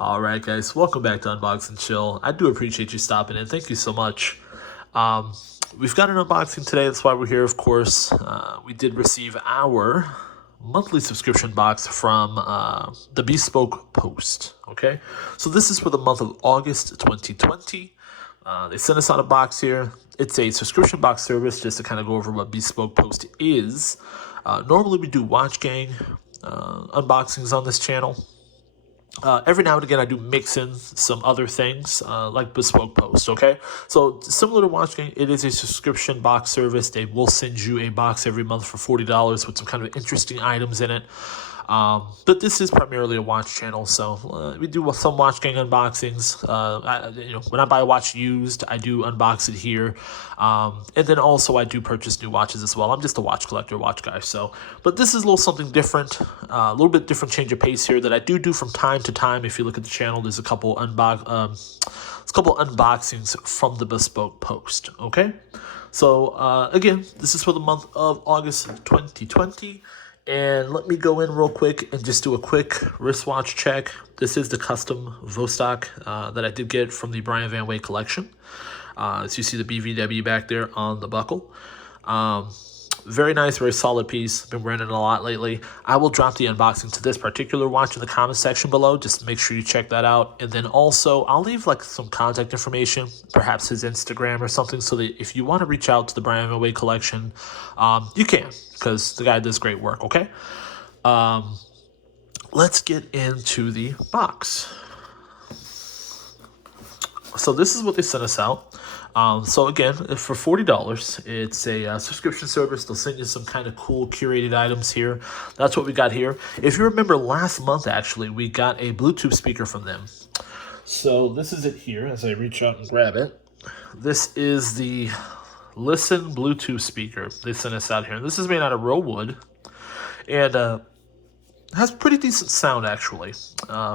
Alright guys, welcome back to Unbox and Chill. I do appreciate you stopping in. Thank you so much. We've got an unboxing today. That's why we're here, of course. We did receive our monthly subscription box from the Bespoke Post. Okay, so this is for the month of August 2020. They sent us out a box here. It's a subscription box service, just to kind of go over what Bespoke Post is. Normally we do Watch Gang unboxings on this channel. Every now and again, I do mix in some other things, like Bespoke Post, okay? So, similar to Watch Gang, it is a subscription box service. They will send you a box every month for $40 with some kind of interesting items in it. But this is primarily a watch channel, so we do some Watch Gang unboxings. When I buy a watch used, I do unbox it here. And then also I do purchase new watches as well. I'm just a watch collector, watch guy. So, but this is a little something different, a little bit different change of pace here that I do from time to time. If you look at the channel, there's a couple unboxings from the Bespoke Post. Okay, so again, this is for the month of August 2020. And let me go in real quick and just do a quick wristwatch check. This is the custom Vostok that I did get from the Brian Van Way collection. As you see the BVW back there on the buckle. Very nice, very solid piece. Been wearing it a lot lately. I will drop the unboxing to this particular watch in the comment section below. Just make sure you check that out. And then also, I'll leave like some contact information, perhaps his Instagram or something, so that if you want to reach out to the Brian Van Way collection, you can, because the guy does great work, okay? Let's get into the box. So this is what they sent us out. So again, for $40, it's a subscription service. They'll send you some kind of cool curated items here. That's what we got here. If you remember last month, actually, we got a Bluetooth speaker from them. So this is it here as I reach out and grab it. This is the Listen Bluetooth speaker they sent us out here. This is made out of real wood. And has pretty decent sound, actually,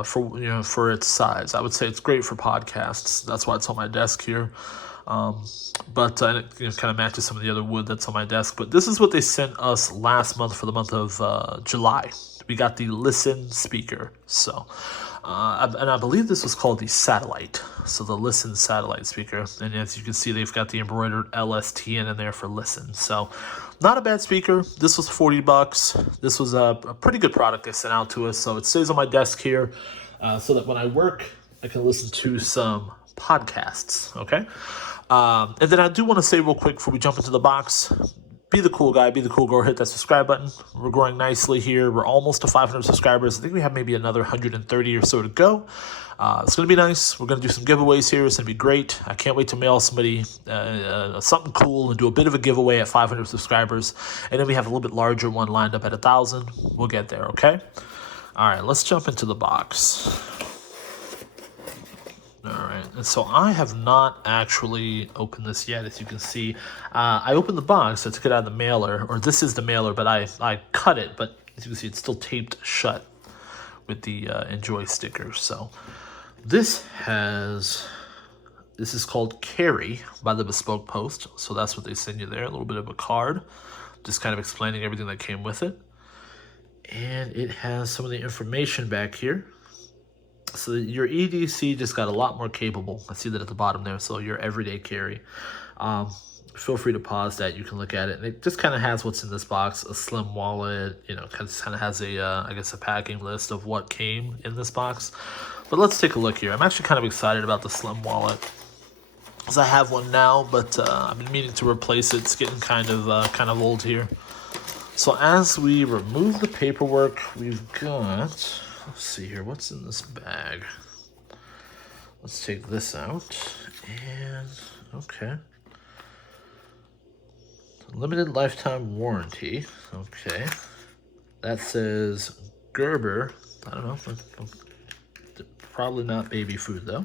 for its size. I would say it's great for podcasts. That's why it's on my desk here. But it kind of matches some of the other wood that's on my desk. But this is what they sent us last month for the month of July. We got the Listen speaker. So, and I believe this was called the Satellite. So the Listen Satellite speaker. And as you can see, they've got the embroidered LSTN in there for Listen. So, not a bad speaker. This was $40. This was a pretty good product they sent out to us. So it stays on my desk here, so that when I work, I can listen to some podcasts. Okay. And then I do want to say real quick before we jump into the box, be the cool guy, be the cool girl, hit that subscribe button. We're growing nicely here. We're almost to 500 subscribers. I think we have maybe another 130 or so to go. It's going to be nice. We're going to do some giveaways here. It's going to be great. I can't wait to mail somebody something cool and do a bit of a giveaway at 500 subscribers. And then we have a little bit larger one lined up at 1,000. We'll get there, okay? All right, let's jump into the box. All right, and so I have not actually opened this yet, as you can see. I opened the box, I took it out of the mailer, or this is the mailer, but I cut it, but as you can see, it's still taped shut with the Enjoy sticker. So this is called Carry by the Bespoke Post, so that's what they send you there, a little bit of a card, just kind of explaining everything that came with it. And it has some of the information back here. So your EDC just got a lot more capable. I see that at the bottom there. So your everyday carry. Feel free to pause that. You can look at it. And it just kind of has what's in this box. A slim wallet. Kind of has a, I guess, a packing list of what came in this box. But let's take a look here. I'm actually kind of excited about the slim wallet, because I have one now, but I've been meaning to replace it. It's getting kind of old here. So as we remove the paperwork, we've got... Let's see here, what's in this bag? Let's take this out, and okay. Limited lifetime warranty, okay. That says Gerber, I don't know, probably not baby food though.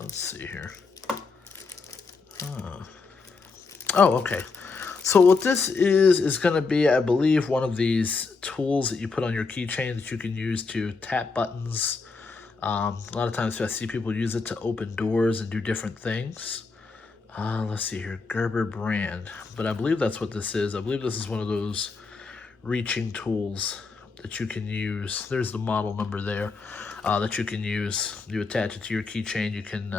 Let's see here. Oh, okay. So what this is going to be, I believe, one of these tools that you put on your keychain that you can use to tap buttons. A lot of times I see people use it to open doors and do different things. Let's see here, Gerber brand. But I believe that's what this is. I believe this is one of those reaching tools that you can use. There's the model number there that you can use. You attach it to your keychain. You can,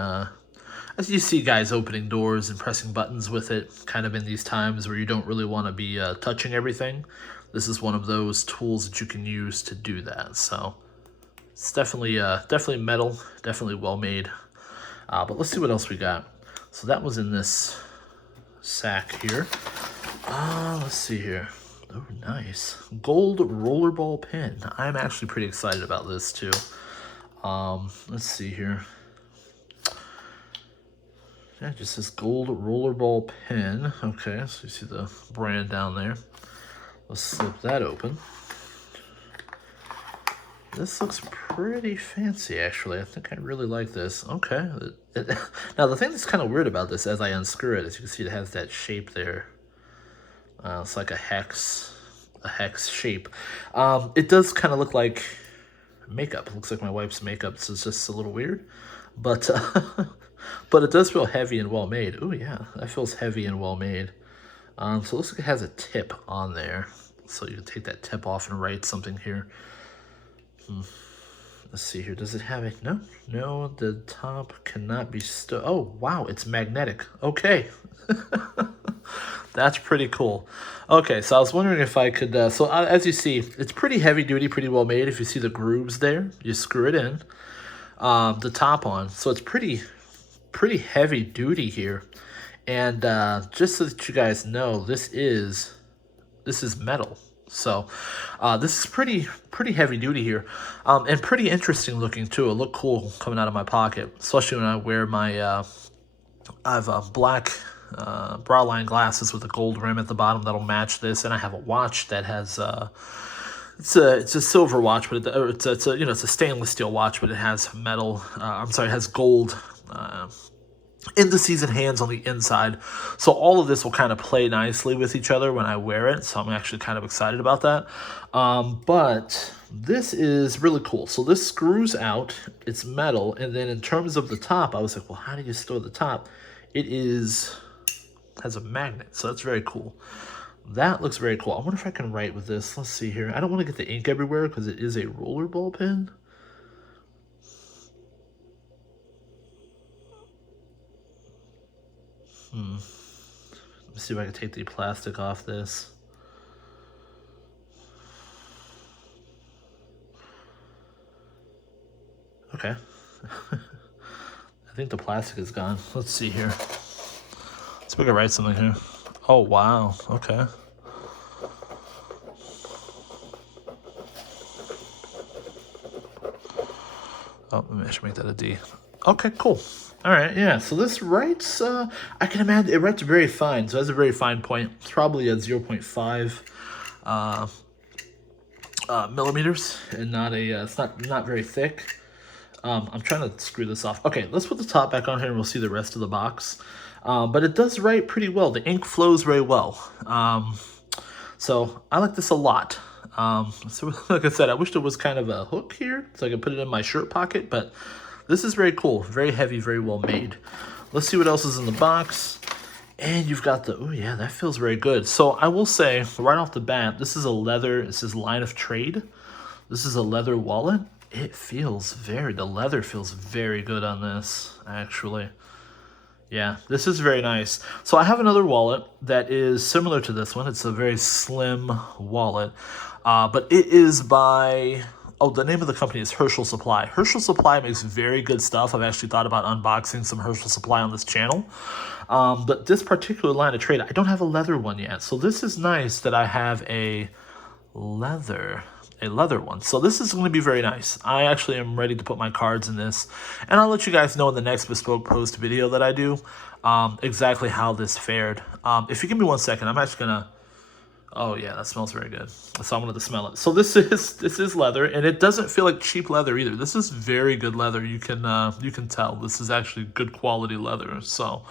as you see guys opening doors and pressing buttons with it, kind of in these times where you don't really want to be touching everything. This is one of those tools that you can use to do that. So it's definitely metal, definitely well made. But let's see what else we got. So that was in this sack here. Let's see here. Oh, nice. Gold rollerball pin. I'm actually pretty excited about this too. Let's see here. Yeah, just this gold rollerball pin. Okay, so you see the brand down there. Let's slip that open. This looks pretty fancy, actually. I think I really like this. Okay. Now, the thing that's kind of weird about this, as I unscrew it, as you can see, it has that shape there. It's like a hex shape. It does kind of look like makeup. It looks like my wife's makeup, so it's just a little weird. But, but it does feel heavy and well made. Oh, yeah, that feels heavy and well made. So it looks like it has a tip on there. So you can take that tip off and write something here. Let's see here. Does it have it? No, the top cannot be oh, wow, it's magnetic. Okay. That's pretty cool. Okay, so I was wondering if I could, as you see, it's pretty heavy duty, pretty well made. If you see the grooves there, you screw it in, the top on. So it's pretty heavy duty here. And just so that you guys know, this is metal. So this is pretty heavy duty here, and pretty interesting looking too. It looked cool coming out of my pocket, especially when I wear my I have black brow glasses with a gold rim at the bottom that'll match this, and I have a watch that has it's a silver watch, but it's a stainless steel watch, but it has metal. It has gold indices and hands on the inside. So all of this will kind of play nicely with each other when I wear it. So I'm actually kind of excited about that. But this is really cool. So this screws out, it's metal. And then in terms of the top, I was like, well, how do you store the top? It has a magnet. So that's very cool. That looks very cool. I wonder if I can write with this. Let's see here. I don't want to get the ink everywhere because it is a rollerball pen. Let me see if I can take the plastic off this. Okay. I think the plastic is gone. Let's see here. Let's see if I can write something here. Oh, wow. Okay. Oh, maybe I should make that a D. Okay, cool. All right, yeah, so this writes, I can imagine, it writes very fine, so it has a very fine point. It's probably at 0.5 millimeters, and it's not very thick. I'm trying to screw this off. Okay, let's put the top back on here, and we'll see the rest of the box. But it does write pretty well. The ink flows very well. So I like this a lot. So like I said, I wish there was kind of a hook here, so I could put it in my shirt pocket, but this is very cool, very heavy, very well made. Let's see what else is in the box. And you've got oh yeah, that feels very good. So I will say, right off the bat, this is a leather, it says line of trade. This is a leather wallet. The leather feels very good on this, actually. Yeah, this is very nice. So I have another wallet that is similar to this one. It's a very slim wallet, but it is by... Oh, the name of the company is Herschel Supply. Herschel Supply makes very good stuff. I've actually thought about unboxing some Herschel Supply on this channel. But this particular line of trade, I don't have a leather one yet. So this is nice that I have a leather one. So this is going to be very nice. I actually am ready to put my cards in this. And I'll let you guys know in the next Bespoke post video that I do exactly how this fared. If you give me 1 second, I'm actually going to... Oh yeah, that smells very good. So I'm going to smell it. So this is leather, and it doesn't feel like cheap leather either. This is very good leather. You can tell this is actually good quality leather. So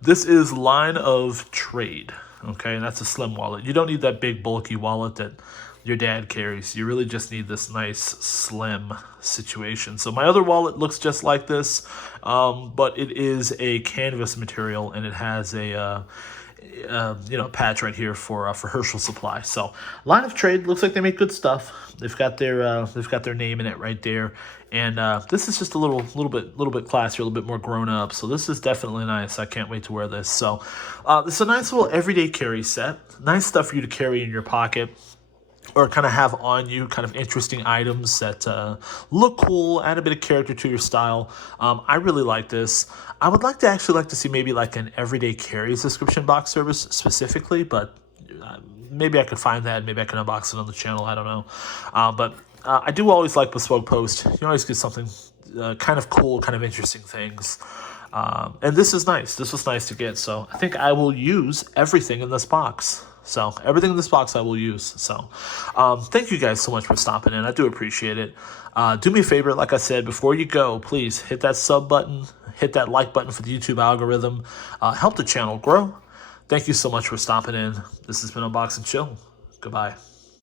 this is line of trade. Okay, and that's a slim wallet. You don't need that big bulky wallet that your dad carries. You really just need this nice slim situation. So my other wallet looks just like this, but it is a canvas material, and it has a patch right here for Herschel Supply. So line of trade looks like they make good stuff. They've got their name in it right there, and this is just a little bit classier, a little bit more grown up. So this is definitely nice. I can't wait to wear this. So this is a nice little everyday carry set. Nice stuff for you to carry in your pocket, or kind of have on you, kind of interesting items that look cool, add a bit of character to your style. I really like this. I would like to see maybe like an everyday carry subscription box service specifically, but maybe I could find that. Maybe I can unbox it on the channel. I don't know. But I do always like Bespoke Post. You always get something kind of cool, kind of interesting things. And this is nice. This was nice to get. So I think I will use everything in this box. So everything in this box I will use. So thank you guys so much for stopping in. I do appreciate it. Do me a favor, like I said, before you go, please hit that sub button, hit that like button for the YouTube algorithm. Help the channel grow. Thank you so much for stopping in. This has been Unbox and Chill. Goodbye.